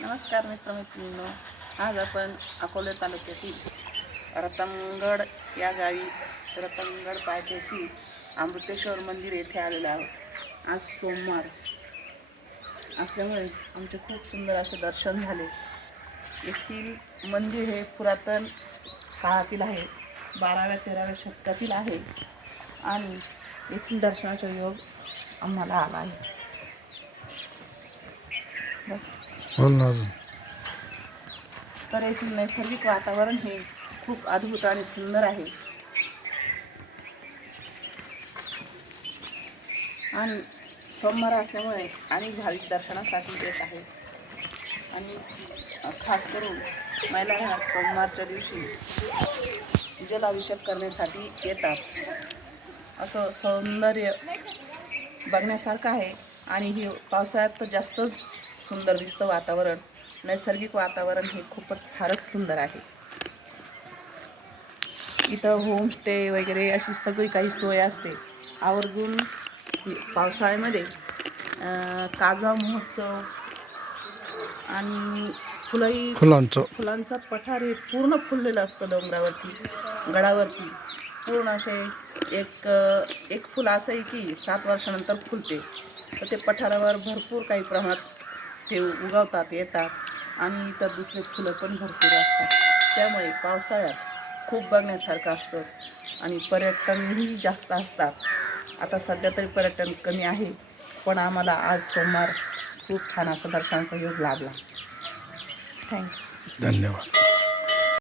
नमस्कार मित्रमैत्रिणींनो, आज आपण अकोले तालुक्यातील रतनगड या गावी रतनगड पायथ्याशी अमृतेश्वर मंदिर येथे आलेलो आहोत। आज सोमवार असल्यामुळे आमचे खूप सुंदर असे दर्शन झाले। येथील मंदिर हे पुरातन काळातील आहे, 12व्या-13व्या शतकातील आहे आणि येथील दर्शनाचा योग आम्हाला आला आहे। तर येथील नैसर्गिक वातावरण हे खूप अद्भुत आणि सुंदर आहे आणि सोमवार असल्यामुळे अनेक भाविक दर्शनासाठी येत आहेत आणि खास करून महिला ह्या सोमवारच्या दिवशी जलाभिषेक करण्यासाठी येतात। असं सौंदर्य बघण्यासारखं आहे आणि हे पावसाळ्यात तर जास्तच सुंदर दिसतं वातावरण। नैसर्गिक वातावरण हे खूपच फारच सुंदर आहे। इथं होमस्टे वगैरे अशी सगळी काही सोय असते। आवर्जून पावसाळ्यामध्ये काजवा महोत्सव आणि फुलांचा पठार हे पूर्ण फुललेलं असतं। डोंगरावरती गडावरती पूर्ण असे एक फुल असं आहे की 7 वर्षानंतर फुलते। तर ते पठारावर भरपूर काही प्रमाणात ते उगवतात येतात आणि इतर दुसरे फुलं पण भरपूर असतात। त्यामुळे पावसाळ्यात खूप बघण्यासारखं असतं आणि पर्यटनही जास्त असतात। आता सध्या तरी पर्यटन कमी आहे, पण आम्हाला आज सोमवार खूप छान असा दर्शनाचा योग लाभला। थँक्यू, धन्यवाद।